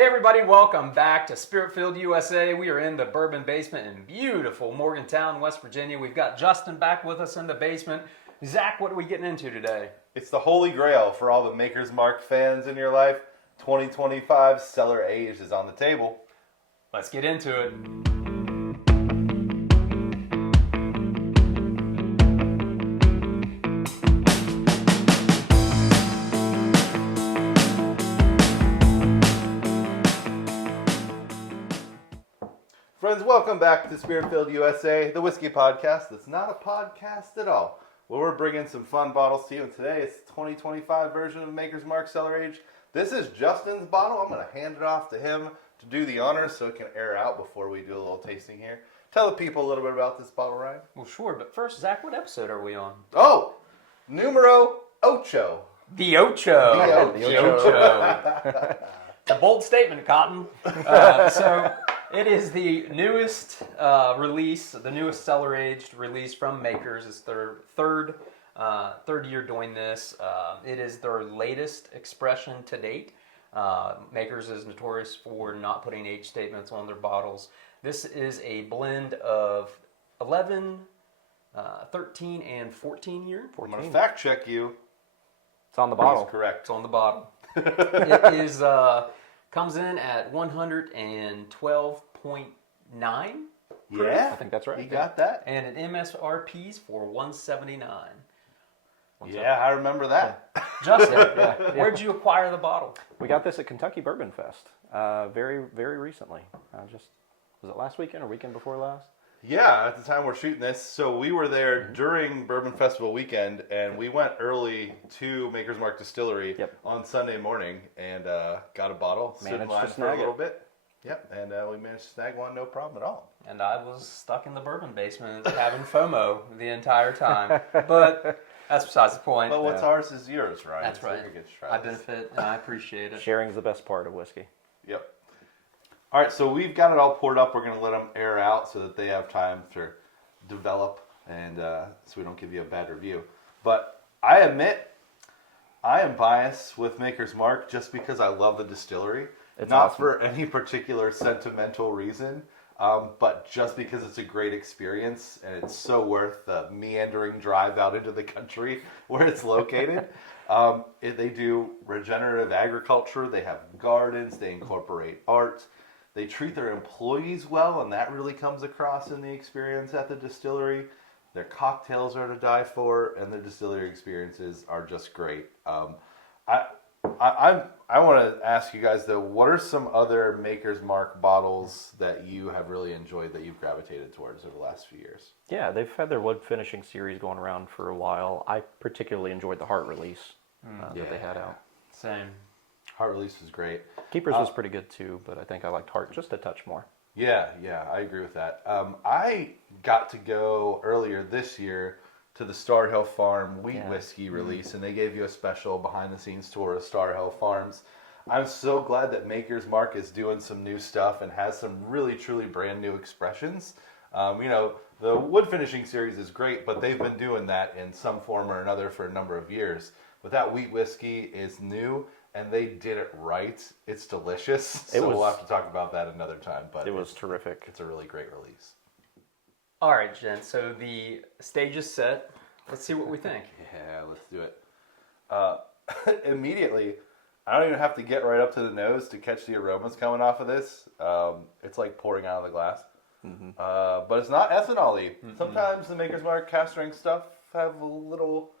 Hey everybody, welcome back to Spirit-Filled USA. We are in the bourbon basement in beautiful Morgantown, West Virginia. We've got Justin back with us in the basement. Zach, what are we getting into today? It's the holy grail for all the Maker's Mark fans in your life. 2025 Cellar Aged is on the table. Let's get into it. Friends, welcome back to Spirit-Filled USA, the whiskey podcast that's not a podcast at all. Well, we're bringing some fun bottles to you, and today it's the 2025 version of Maker's Mark Cellar Aged. This is Justin's bottle. I'm going to hand it off to him to do the honors so it can air out before we do a little tasting here. Tell the people a little bit about this bottle, Ryan. Well, sure, but first, Zach, what episode are we on? Oh, numero ocho. The Ocho. The Ocho. It's a bold statement, Cotton. So it is the newest release, the newest cellar-aged release from Makers. It's their third year doing this. It is their latest expression to date. Makers is notorious for not putting age statements on their bottles. This is a blend of 11, 13, and 14 year. I'm going to fact check you. It's on the bottle. That's correct. It's on the bottom. It is comes in at 112.9. Yeah, I think that's right. You got that? And an MSRP's for $179. Yeah, I remember that. Justin, where'd you acquire the bottle? We got this at Kentucky Bourbon Fest very, very recently. Was it last weekend or weekend before last? Yeah, at the time we're shooting this. So we were there during Bourbon Festival weekend, and we went early to Maker's Mark Distillery on Sunday morning and got a bottle. Stood in line for a little bit. Yep, and we managed to snag one, no problem at all. And I was stuck in the bourbon basement having FOMO the entire time. But that's besides the point. But what's ours is yours, right? That's right. I benefit and I appreciate it. Sharing's the best part of whiskey. Yep. All right, so we've got it all poured up. We're going to let them air out so that they have time to develop and so we don't give you a bad review. But I admit, I am biased with Maker's Mark just because I love the distillery. It's not awesome. for any particular sentimental reason, but just because it's a great experience and it's so worth the meandering drive out into the country where it's located. They do regenerative agriculture. They have gardens. They incorporate art. They treat their employees well, and that really comes across in the experience at the distillery. Their cocktails are to die for, and their distillery experiences are just great. I want to ask you guys, though, what are some other Maker's Mark bottles that you have really enjoyed that you've gravitated towards over the last few years? Yeah, they've had their wood finishing series going around for a while. I particularly enjoyed the Heart Release that they had out. Same. Heart Release was great. Keepers was pretty good too, but I think I liked Heart just a touch more. Yeah, I agree with that. I got to go earlier this year to the Star Hill Farm wheat whiskey release, and they gave you a special behind-the-scenes tour of Star Hill Farms. I'm so glad that Maker's Mark is doing some new stuff and has some really, truly brand new expressions. The wood finishing series is great, but they've been doing that in some form or another for a number of years. But that wheat whiskey is new, and they did it right. It's delicious. We'll have to talk about that another time. But it was terrific. It's a really great release. All right, Jen. So the stage is set. Let's see what we think. Yeah, let's do it. Immediately, I don't even have to get right up to the nose to catch the aromas coming off of this. It's like pouring out of the glass. Mm-hmm. But it's not ethanol-y. Mm-hmm. Sometimes the Maker's Mark cast strength stuff have a little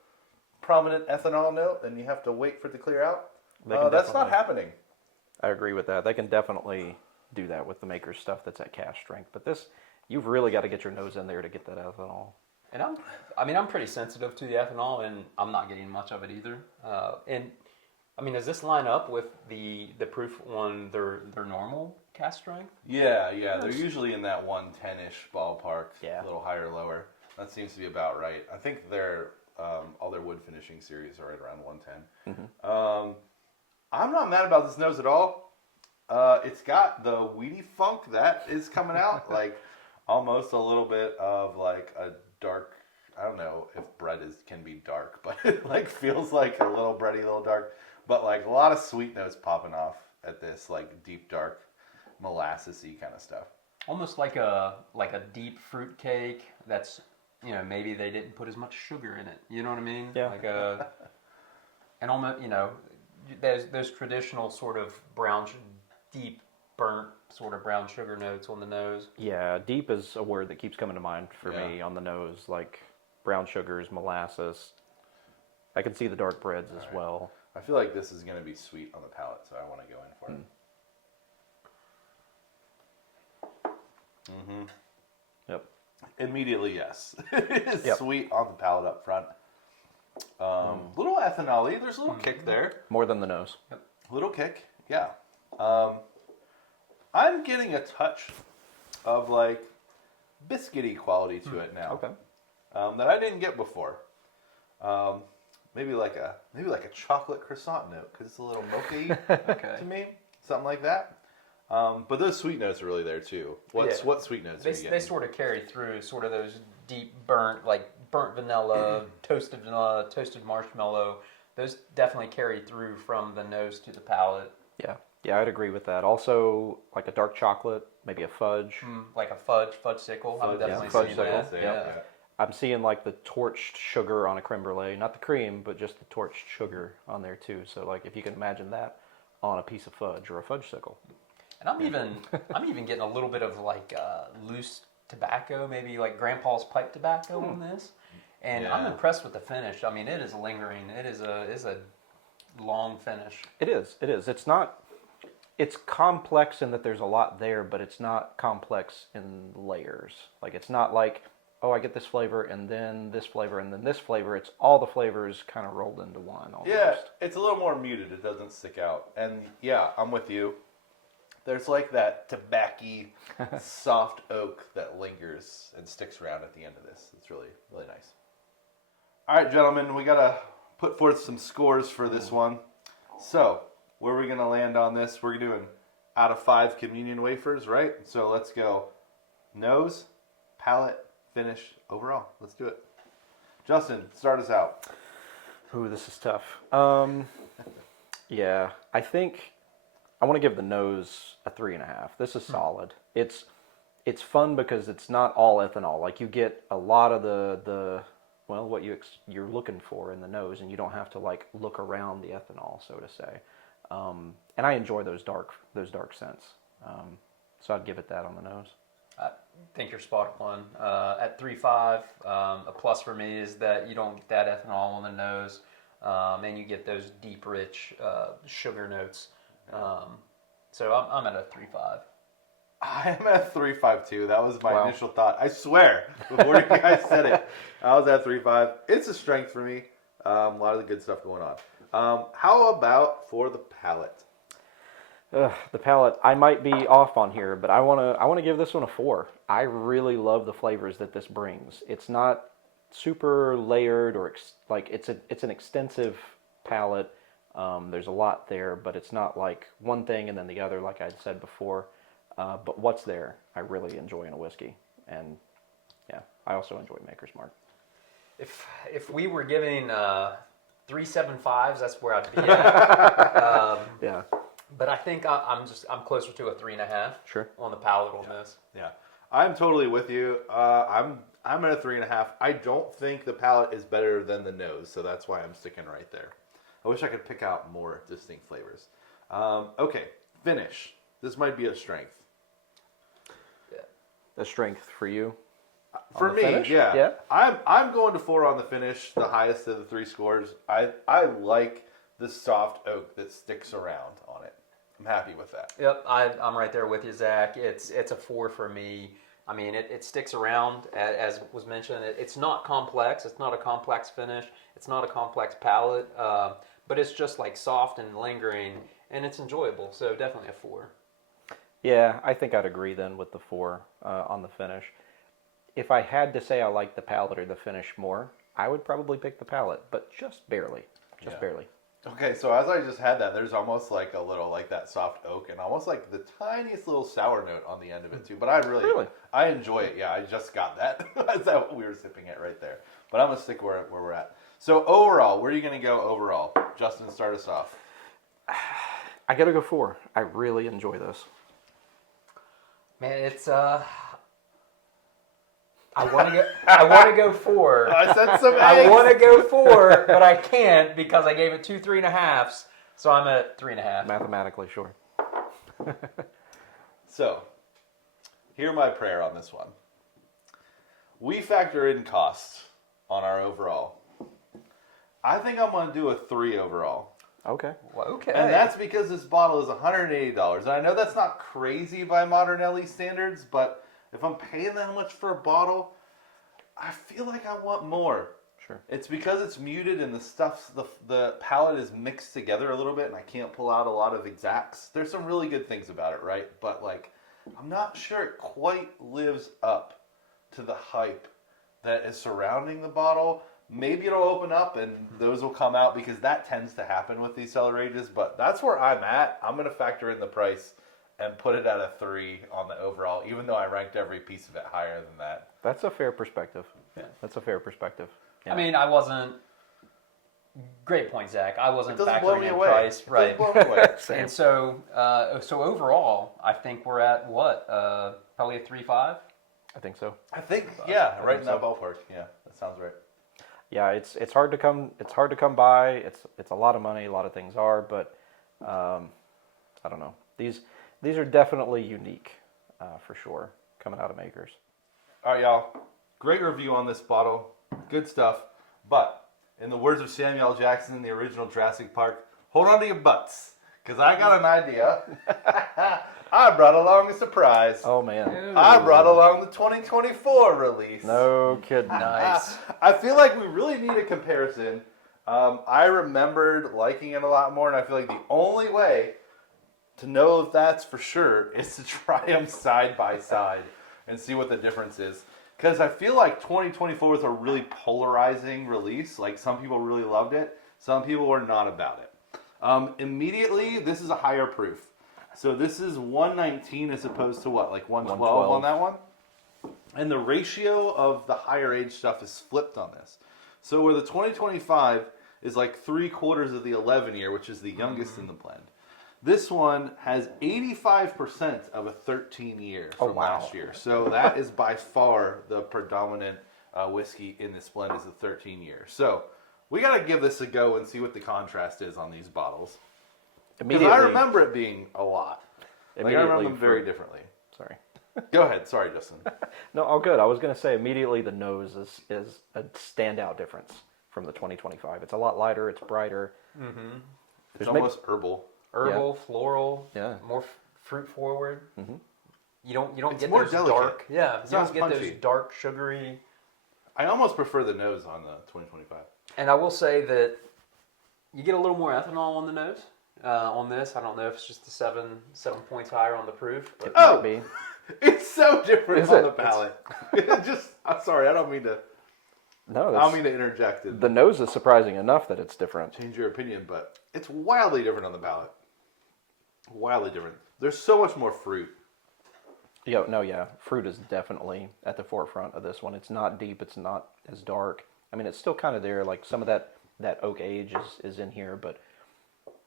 prominent ethanol note, and you have to wait for it to clear out. That's not happening. I agree with that. They can definitely do that with the Maker's stuff that's at cask strength. But this, you've really got to get your nose in there to get that ethanol. And I'm pretty sensitive to the ethanol, and I'm not getting much of it either. Does this line up with the proof on their normal cask strength? Yeah, they're usually in that 110-ish ballpark. Yeah, a little higher or lower. That seems to be about right. I think all their wood finishing series are right around 110. Mm-hmm. I'm not mad about this nose at all. It's got the weedy funk that is coming out, like almost a little bit of like a dark. I don't know if bread can be dark, but it like feels like a little bready, a little dark. But like a lot of sweet notes popping off. at this like deep dark molassesy kind of stuff. Almost like a deep fruit cake that's, maybe they didn't put as much sugar in it. You know what I mean? Yeah. Like and almost, there's those traditional sort of deep burnt sort of brown sugar notes on the nose. Yeah, deep is a word that keeps coming to mind for me on the nose, like brown sugars, molasses. I can see the dark breads as well. I feel like this is going to be sweet on the palate, so I want to go in for it. Mm-hmm. Yep. Immediately, yes. It's Yep. sweet on the palate up front. Little ethanol-y. There's a little kick there. More than the nose. Little kick, yeah. I'm getting a touch of like biscuity quality to it now. Okay. That I didn't get before. Maybe like a chocolate croissant note because it's a little milky Okay. to me, something like that. But those sweet notes are really there too. What sweet notes are you getting? They sort of carry through sort of those deep burnt vanilla, toasted marshmallow. Those definitely carry through from the nose to the palate. Yeah, I'd agree with that. Also, like a dark chocolate, maybe a fudge. Like a fudgesicle. I'm definitely fudge seeing that. sickle, Yeah. I'm seeing like the torched sugar on a creme brulee, not the cream, but just the torched sugar on there too. So like if you can imagine that on a piece of fudge or a fudgesicle. And I'm even getting a little bit of like loose tobacco, maybe like Grandpa's pipe tobacco on this. And I'm impressed with the finish. I mean, it is lingering. It is a long finish. It is. It's not. It's complex in that there's a lot there, but it's not complex in layers. Like it's not like, oh, I get this flavor and then this flavor and then this flavor. It's all the flavors kind of rolled into one almost. Yeah, it's a little more muted. It doesn't stick out. And yeah, I'm with you. There's like that tobacco soft oak that lingers and sticks around at the end of this. It's really, really nice. All right, gentlemen, we got to put forth some scores for this one. So, where are we going to land on this? We're doing out of 5 communion wafers, right? So let's go nose, palate, finish, overall. Let's do it. Justin, start us out. Ooh, this is tough. Yeah, I think I want to give the nose a 3.5. This is solid. It's fun because it's not all ethanol. Like you get a lot of the what you're looking for in the nose, and you don't have to like look around the ethanol, so to say. And I enjoy those dark scents. So I'd give it that on the nose. I think you're spot on. At 3.5, a plus for me is that you don't get that ethanol on the nose, and you get those deep, rich sugar notes. So I'm at a 3.5. I am at 3.5 too. That was my initial thought. I swear, before you guys said it, I was at 3.5. It's a strength for me. A lot of the good stuff going on. How about for the palate? The palate, I might be off on here, but I want to give this one a 4. I really love the flavors that this brings. It's not super layered or it's an extensive palate. There's a lot there, but it's not like one thing and then the other, like I said before. But what's there, I really enjoy in a whiskey, and yeah, I also enjoy Maker's Mark. If we were giving 3.75s, that's where I'd be at. Yeah. But I think I'm closer to a 3.5. Sure. On the palate on this. Yeah, I'm totally with you. I'm at a 3.5. I don't think the palate is better than the nose, so that's why I'm sticking right there. I wish I could pick out more distinct flavors. Okay, finish. This might be a strength. A strength for you? For me, finish? yeah. Yeah. I'm going to 4 on the finish, the highest of the 3 scores. I like the soft oak that sticks around on it. I'm happy with that. Yep, I'm right there with you, Zach. It's a 4 for me. I mean, it sticks around, as was mentioned. It's not complex. It's not a complex finish. It's not a complex palate. But it's just like soft and lingering, and it's enjoyable. So definitely a 4. Yeah, I think I'd agree then with the 4 on the finish. If I had to say I like the palate or the finish more, I would probably pick the palate, but just barely. Barely. Okay, so as I just had that, there's almost like a little like that soft oak and almost like the tiniest little sour note on the end of it too. But I enjoy it. Yeah, I just got that. That's what we were sipping at right there. But I'm gonna stick where we're at. So overall, where are you gonna go overall? Justin, start us off. I gotta go 4. I really enjoy this. Man, it's I want to go 4. I said some eggs. I want to go 4, but I can't because I gave it 2 3.5s. So I'm at 3.5. Mathematically, sure. So, hear my prayer on this one. We factor in costs on our overall. I think I'm going to do a 3 overall. Okay. Well, okay. And that's because this bottle is $180. And I know that's not crazy by modern LE standards, but if I'm paying that much for a bottle, I feel like I want more. Sure. It's because it's muted and the palette is mixed together a little bit and I can't pull out a lot of exacts. There's some really good things about it, right? But like, I'm not sure it quite lives up to the hype that is surrounding the bottle. Maybe it'll open up and those will come out because that tends to happen with these Cellar Ages, but that's where I'm at. I'm going to factor in the price and put it at a 3 on the overall, even though I ranked every piece of it higher than that. That's a fair perspective. Yeah. That's a fair perspective. Yeah. I mean, I wasn't. Great point, Zach. I It wasn't doesn't blow factoring me in away. price, It right? doesn't blow me away. Same. And so, so overall, I think we're at what? Probably a 3.5. I think so. I think, yeah, I right think in that so. ballpark. Yeah, that sounds right. Yeah, it's hard to come by. It's a lot of money. A lot of things are, but I don't know. These are definitely unique for sure coming out of Makers. All right, y'all. Great review on this bottle. Good stuff. But in the words of Samuel L. Jackson in the original Jurassic Park, hold on to your butts, because I got an idea. I brought along a surprise. Oh man, I brought along the 2024 release. no kidding. Nice. I feel like we really need a comparison. I remembered liking it a lot more, and I feel like the only way to know if that's for sure is to try them side by side and see what the difference is. Because I feel like 2024 was a really polarizing release. Like, some people really loved it. Some people were not about it. Immediately, this is a higher proof. So this is 119 as opposed to what? Like 112 on that one? And the ratio of the higher age stuff is flipped on this. So where the 2025 is like 3/4 of the 11 year, which is the youngest in the blend. This one has 85% of a 13 year from last year. So that is by far the predominant whiskey in this blend is the 13 year. So we got to give this a go and see what the contrast is on these bottles. Because I remember it being a lot. Like, I remember them very differently. Sorry. Go ahead. Sorry, Justin. No, all good. I was going to say immediately the nose is a standout difference from the 2025. It's a lot lighter. It's brighter. Mm-hmm. It's almost herbal. Herbal, floral, Yeah. more fruit forward. Mm-hmm. You don't It's get more those delicate. dark. Yeah, It's you not don't get as punchy. those dark, sugary. I almost prefer the nose on the 2025. And I will say that you get a little more ethanol on the nose. On this, I don't know if it's just the seven points higher on the proof. But It Oh! might be. It's so different Is on it? the palate. I'm sorry. I don't mean to. No, I don't mean to interject and the nose is surprising enough that it's different. change your opinion, but it's wildly different on the palate. Wildly different. There's so much more fruit. Yeah. Fruit is definitely at the forefront of this one. It's not deep. It's not as dark. I mean, it's still kind of there. Like some of that oak age is in here, but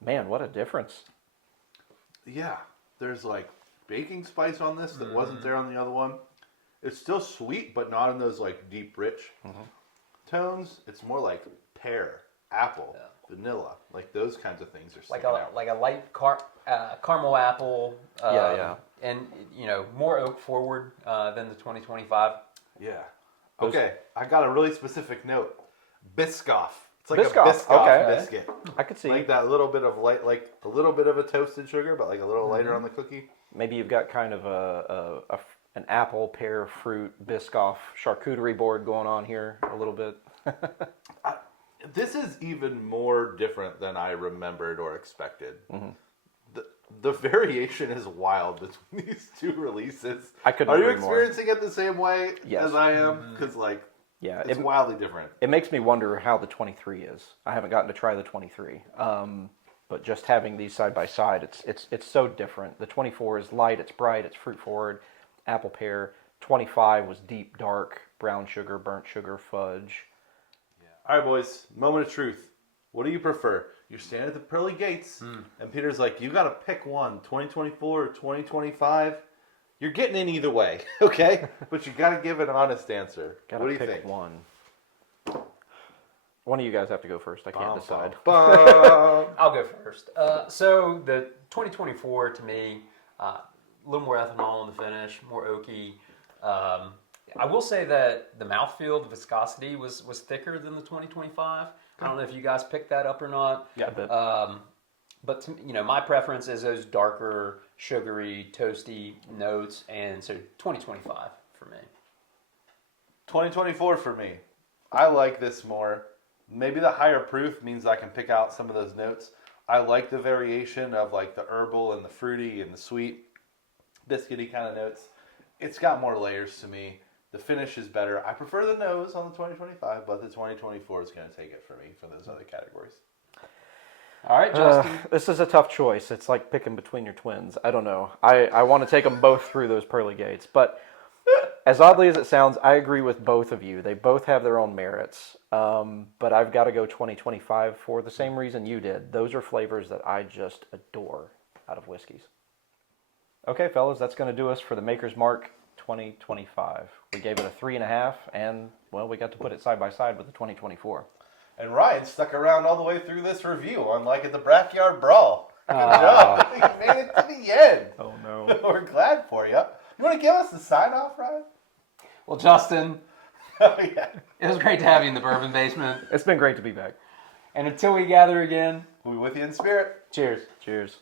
man, what a difference. Yeah, there's like baking spice on this that wasn't there on the other one. It's still sweet, but not in those like deep, rich tones. It's more like pear, apple, vanilla, like those kinds of things are sticking out. like a light caramel apple. Yeah. And more oak forward than the 2025. Yeah. Okay, I got a really specific note. Biscoff. It's like Biscoff, a Biscoff okay. biscuit. I could see Like that little bit of light, like a little bit of a toasted sugar, but like a little lighter on the cookie. maybe you've got kind of an apple, pear, fruit, Biscoff charcuterie board going on here a little bit. This is even more different than I remembered or expected. The variation is wild between these two releases. I couldn't Are you agree more. experiencing it the same way Yes. as I am? Because Yeah, it's wildly different. It makes me wonder how the 23 is. I haven't gotten to try the 23, but just having these side by side, it's so different. The 24 is light, it's bright, it's fruit forward, apple pear. 25 was deep, dark, brown sugar, burnt sugar, fudge. All right, boys. Moment of truth. What do you prefer? you're standing at the pearly gates, and Peter's like, you got to pick one, 2024 or 2025. You're getting in either way, okay? But you got to give an honest answer. Gotta What do you pick think? one. One of you guys have to go first. I can't decide. I'll go first. So the 2024 to me, a little more ethanol in the finish, more oaky. I will say that the mouthfeel, the viscosity was thicker than the 2025. I don't know if you guys picked that up or not. Yeah, a bit. But to, my preference is those darker, sugary, toasty notes, and so 2025 for me. 2024 for me. I like this more. Maybe the higher proof means I can pick out some of those notes. I like the variation of like the herbal and the fruity and the sweet, biscuity kind of notes. It's got more layers to me. The finish is better. I prefer the nose on the 2025, but the 2024 is going to take it for me for those other categories. All right, Justin. This is a tough choice. It's like picking between your twins. I don't know. I want to take them both through those pearly gates. But as oddly as it sounds, I agree with both of you. They both have their own merits. But I've got to go 2025 for the same reason you did. Those are flavors that I just adore out of whiskeys. Okay, fellas, that's going to do us for the Maker's Mark 2025. We gave it a 3.5, and, well, we got to put it side by side with the 2024. And Ryan stuck around all the way through this review, unlike at the Backyard Brawl. Good job. You made it to the end. Oh, no. We're glad for you. You want to give us the sign-off, Ryan? Well, Justin, Oh, yeah. it was great to have you in the bourbon basement. It's been great to be back. And until we gather again, We'll be with you in spirit. cheers. Cheers.